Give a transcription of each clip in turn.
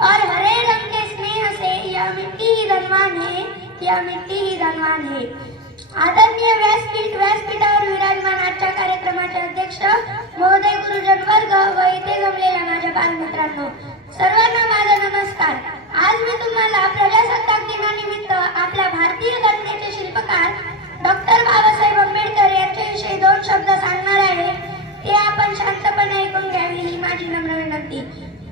और हरे रंग के स्नेह से यह मिट्टी ही धनवान है, यह मिट्टी ही धनवान है। आदरणीय व्यासपीठावर विराजमान आजच्या कार्यक्रमाचे अध्यक्ष महोदय, गुरुजन वर्ग व इथे जमलेल्या माझ्या बालमित्रांनो, सर्वांना माझा नमस्कार। आज मी तुम्हाला प्रजासत्ताक दिनानिमित्त आपल्या भारतीय घटनेचे शिल्पकार डॉक्टर बाबासाहेब आंबेडकर यांच्याविषयी 2 शब्द सांगणार आहे। ते आपण शांतपणे ऐकून घ्यावे ही माझी नम्र विनंती।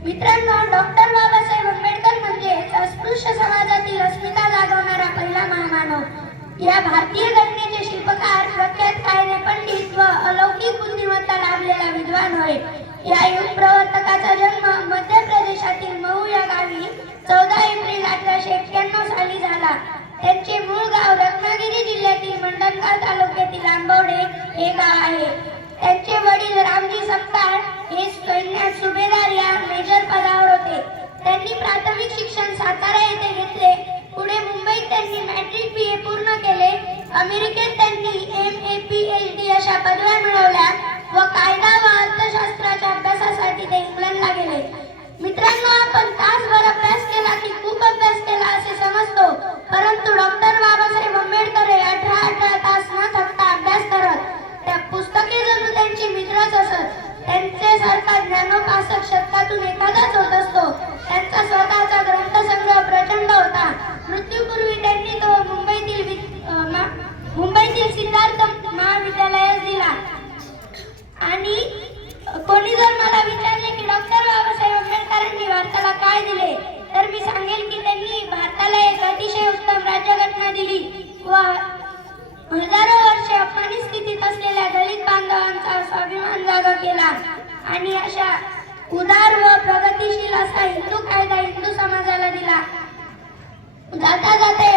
मित्रांनो, डॉक्टर बाबासाहेब आंबेडकर म्हणजे अस्पृश्य समाजातील अस्मिता जागवणारा पहिला महामानव। या भारतीय घटनेचे शिल्पकार प्रख्यात कायदे पंडित व अलौकिक बुद्धिमत्ता लाभलेला विद्वान होय। या युग प्रवर्तकाचा जन्म मध्य प्रदेशातील महू या गावी 14 एप्रिल 1891 साली झाला। त्यांचे मूळ गाव रत्नागिरी जिल्ह्यातील मंडणगड तालुक्यातील आंबवडे हे गाव आहे। त्यांचे वडील रामजी सपकाळ हे सैन्यात सुभेदार या मेजर पदावर होते। त्यांनी प्राथमिक शिक्षण सातारा येथे घेतले। पुढे मुंबईत त्यांनी मॅट्रिक बीए पूर्ण केले। अमेरिकेत त्यांनी MA PhD अशा पदव्या मिळवल्या व कायदा व अर्थशास्त्राच्या अभ्यासासाठी ते इंग्लंडला गेले। मित्रांनो, आपण तासभर अभ्यास केला की खूप अभ्यास केला असे समजतो, परंतु डॉक्टर बाबासाहेब आंबेडकर हे 18 तास न थकता अभ्यास करत। त्या पुस्तके जणू त्यांची मित्रच असत। त्यांचे सारखा ज्ञानोपासक शतकातून एखादाच होत असतो। त्यांचा स्वतःचा ग्रंथसंग्रह प्रचंड होता। मृत्यूपूर्वी त्यांनी तो मुंबईतील सिद्धार्थ महाविद्यालयात दिला। आणि कोणी जर मला विचारले की डॉक्टर बाबासाहेब आंबेडकरांनी भारताला काय दिले, तर मी सांगेल की त्यांनी भारताला एक अतिशय उत्तम राज्यघटना दिली व हजारो वर्षे अपमानित स्थितीत असलेल्या दलित बांधवांचा स्वाभिमान जागा केला। आणि अशा उदार व प्रगतिशील असा हिंदू कायदा हिंदू समाजाला दिला। जाता जाता